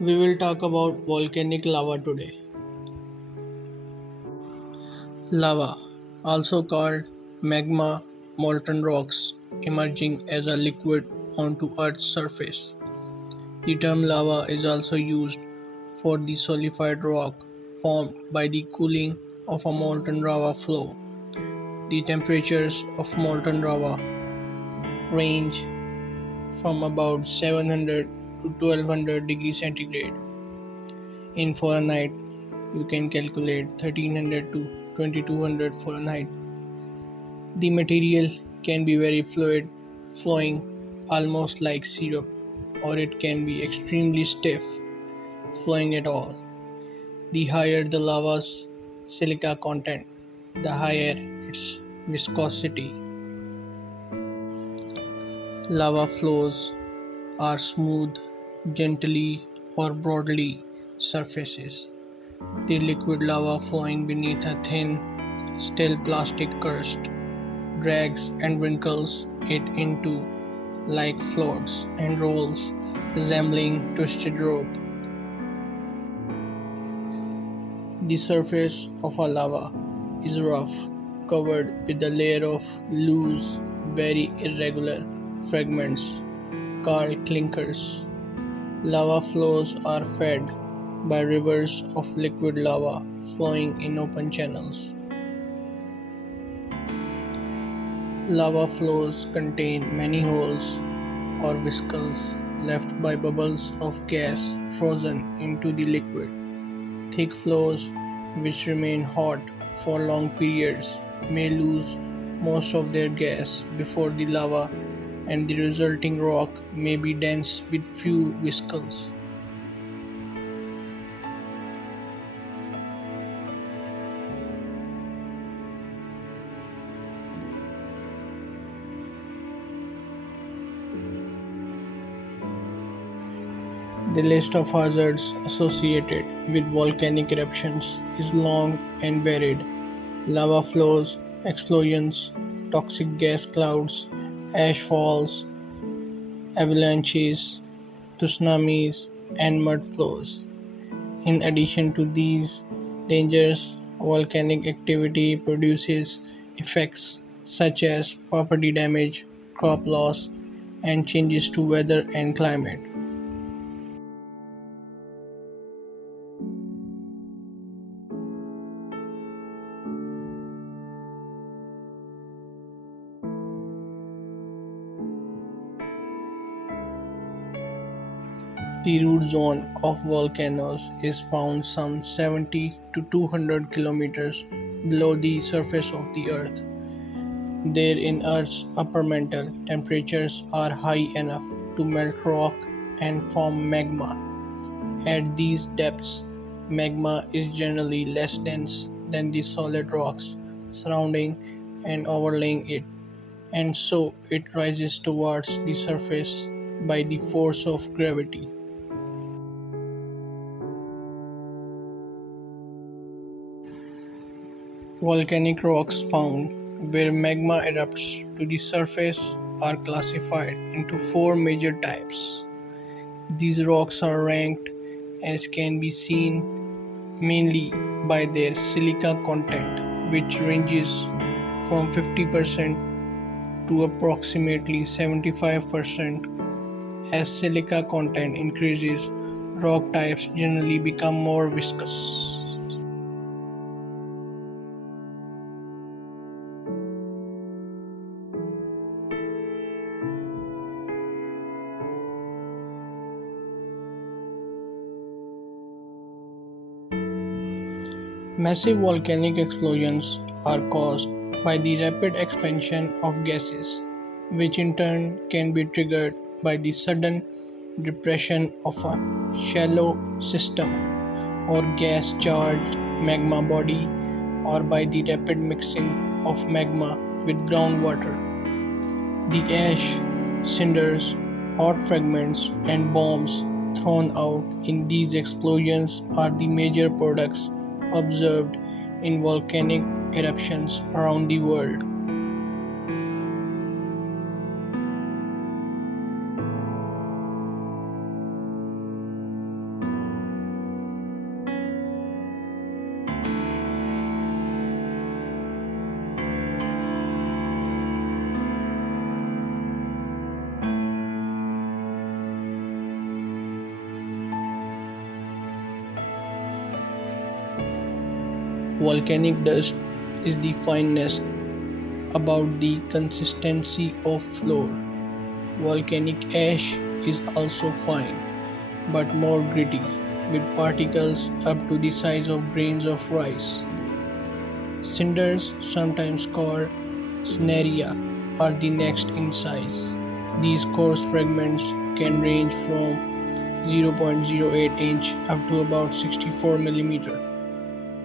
We will talk about volcanic lava today. Lava, also called magma, molten rocks emerging as a liquid onto Earth's surface. The term lava is also used for the solidified rock formed by the cooling of a molten lava flow. The temperatures of molten lava range from about 700 to 1200 degrees centigrade. In Fahrenheit, you can calculate 1300 to 2200 Fahrenheit. The material can be very fluid, flowing almost like syrup, or it can be extremely stiff, flowing at all. The higher the lava's silica content, the higher its viscosity. Lava flows are smooth, gently, or broadly surfaces. The liquid lava flowing beneath a thin, still plastic crust drags and wrinkles it into like floats and rolls, resembling twisted rope. The surface of a lava is rough, covered with a layer of loose, very irregular fragments called clinkers. Lava flows are fed by rivers of liquid lava flowing in open channels. Lava flows contain many holes or vesicles left by bubbles of gas frozen into the liquid. Thick flows, which remain hot for long periods, may lose most of their gas before the lava, and the resulting rock may be dense with few vesicles. The list of hazards associated with volcanic eruptions is long and varied. Lava flows, explosions, toxic gas clouds, ash falls, avalanches, tsunamis, and mud flows. In addition to these dangers, volcanic activity produces effects such as property damage, crop loss, and changes to weather and climate. The root zone of volcanoes is found some 70 to 200 kilometers below the surface of the Earth. There, in Earth's upper mantle, temperatures are high enough to melt rock and form magma. At these depths, magma is generally less dense than the solid rocks surrounding and overlaying it, and so it rises towards the surface by the force of gravity. Volcanic rocks found where magma erupts to the surface are classified into four major types. These rocks are ranked, as can be seen, mainly by their silica content, which ranges from 50% to approximately 75%. As silica content increases, rock types generally become more viscous. Massive volcanic explosions are caused by the rapid expansion of gases, which in turn can be triggered by the sudden depression of a shallow system or gas charged magma body, or by the rapid mixing of magma with groundwater. The ash, cinders, hot fragments, and bombs thrown out in these explosions are the major products observed in volcanic eruptions around the world. Volcanic dust is the finest about the consistency of floor. Volcanic ash is also fine, but more gritty, with particles up to the size of grains of rice. Cinders, sometimes called scenaria, are the next in size. These coarse fragments can range from 0.08 inch up to about 64 millimeter.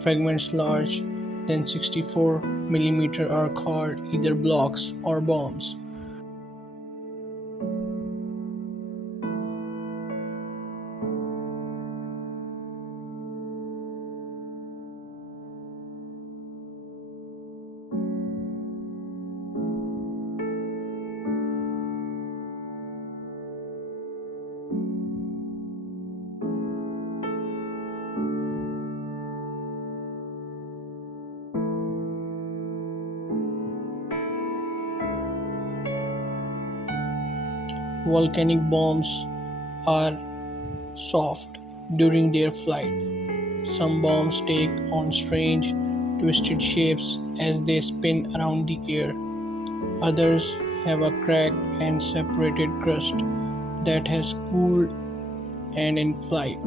Fragments large than 64 millimeter are called either blocks or bombs. Volcanic bombs are soft during their flight. Some bombs take on strange, twisted shapes as they spin around the air. Others have a cracked and separated crust that has cooled and in flight.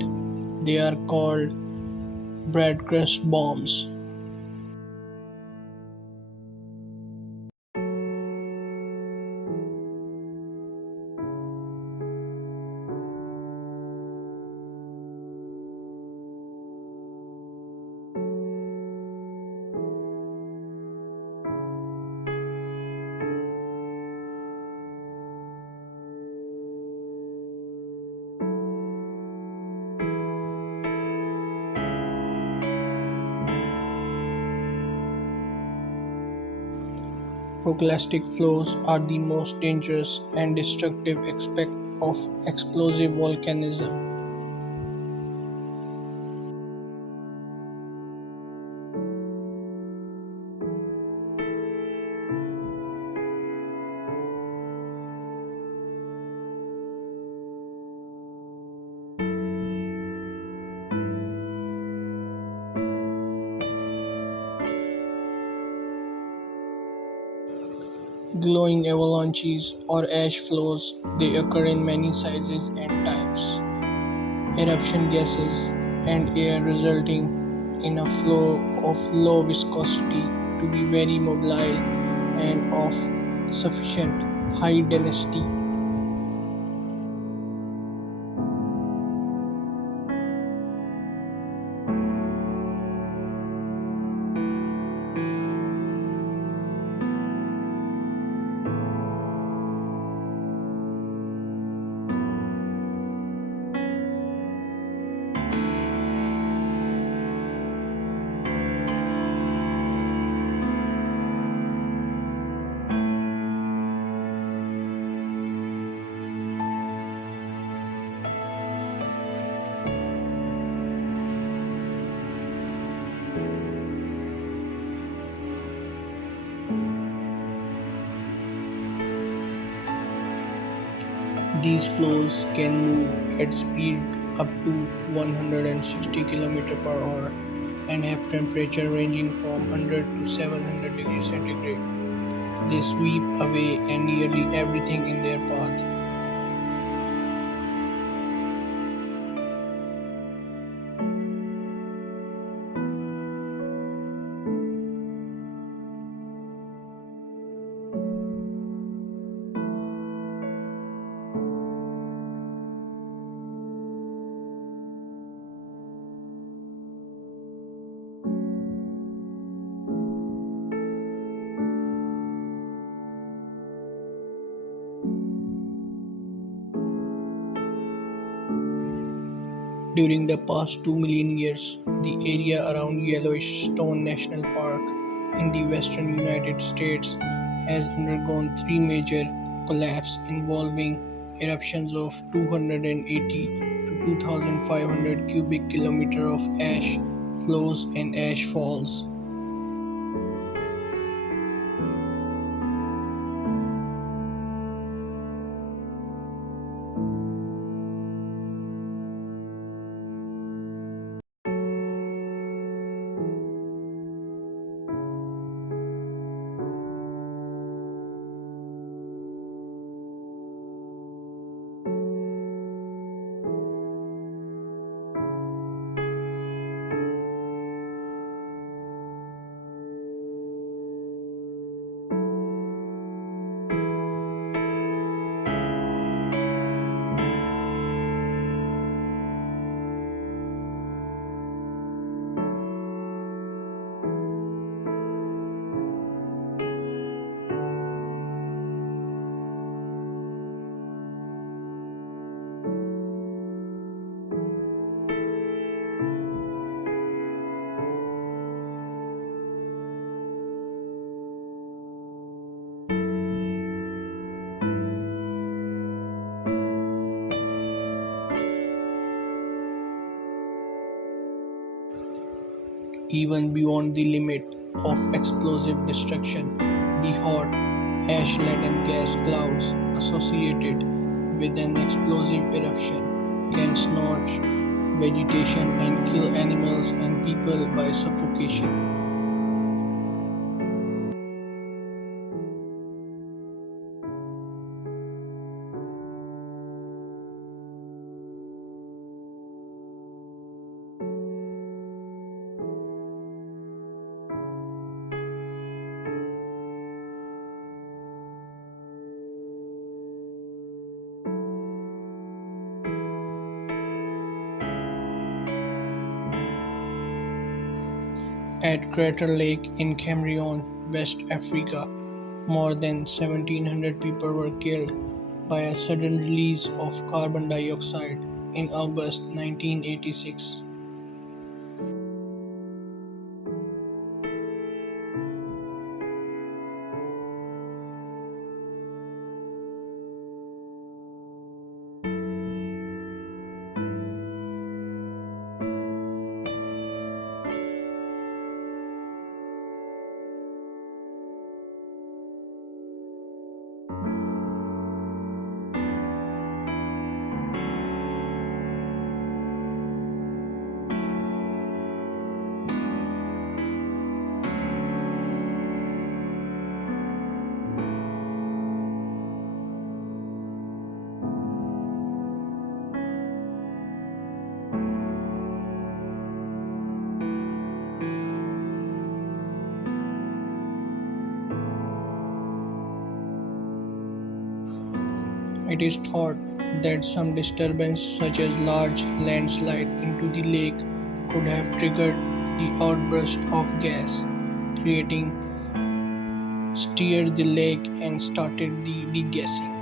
They are called bread crust bombs. Proclastic flows are the most dangerous and destructive aspect of explosive volcanism. Glowing avalanches or ash flows, they occur in many sizes and types. Eruption gases and air resulting in a flow of low viscosity to be very mobile and of sufficient high density. These flows can move at speed up to 160 km per hour and have temperature ranging from 100 to 700 degrees centigrade. They sweep away and nearly everything in their path. During the past 2 million years, the area around Yellowstone National Park in the western United States has undergone three major collapses involving eruptions of 280 to 2,500 cubic kilometers of ash flows and ash falls. even beyond the limit of explosive destruction. The hot, ash laden gas clouds associated with an explosive eruption can scorch vegetation and kill animals and people by suffocation. At Crater Lake in Cameroon, West Africa, more than 1,700 people were killed by a sudden release of carbon dioxide in August 1986. It is thought that some disturbance, such as large landslide into the lake, could have triggered the outburst of gas, creating stirred the lake and started the degassing.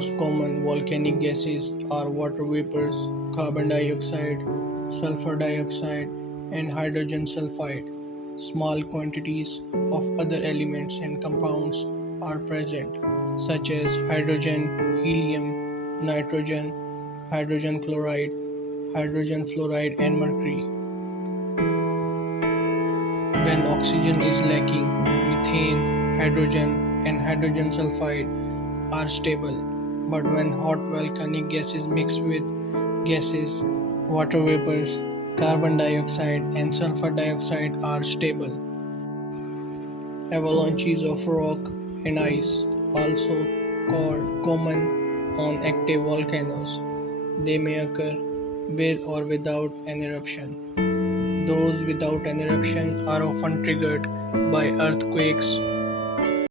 most common volcanic gases are water vapors, carbon dioxide, sulfur dioxide, and hydrogen sulfide. Small quantities of other elements and compounds are present, such as hydrogen, helium, nitrogen, hydrogen chloride, hydrogen fluoride, and mercury. When oxygen is lacking, methane, hydrogen, and hydrogen sulfide are stable. But when hot volcanic gases mix with gases, water vapors, carbon dioxide, and sulfur dioxide are stable. Avalanches of rock and ice, also called common on active volcanoes. They may occur with or without an eruption. Those without an eruption are often triggered by earthquakes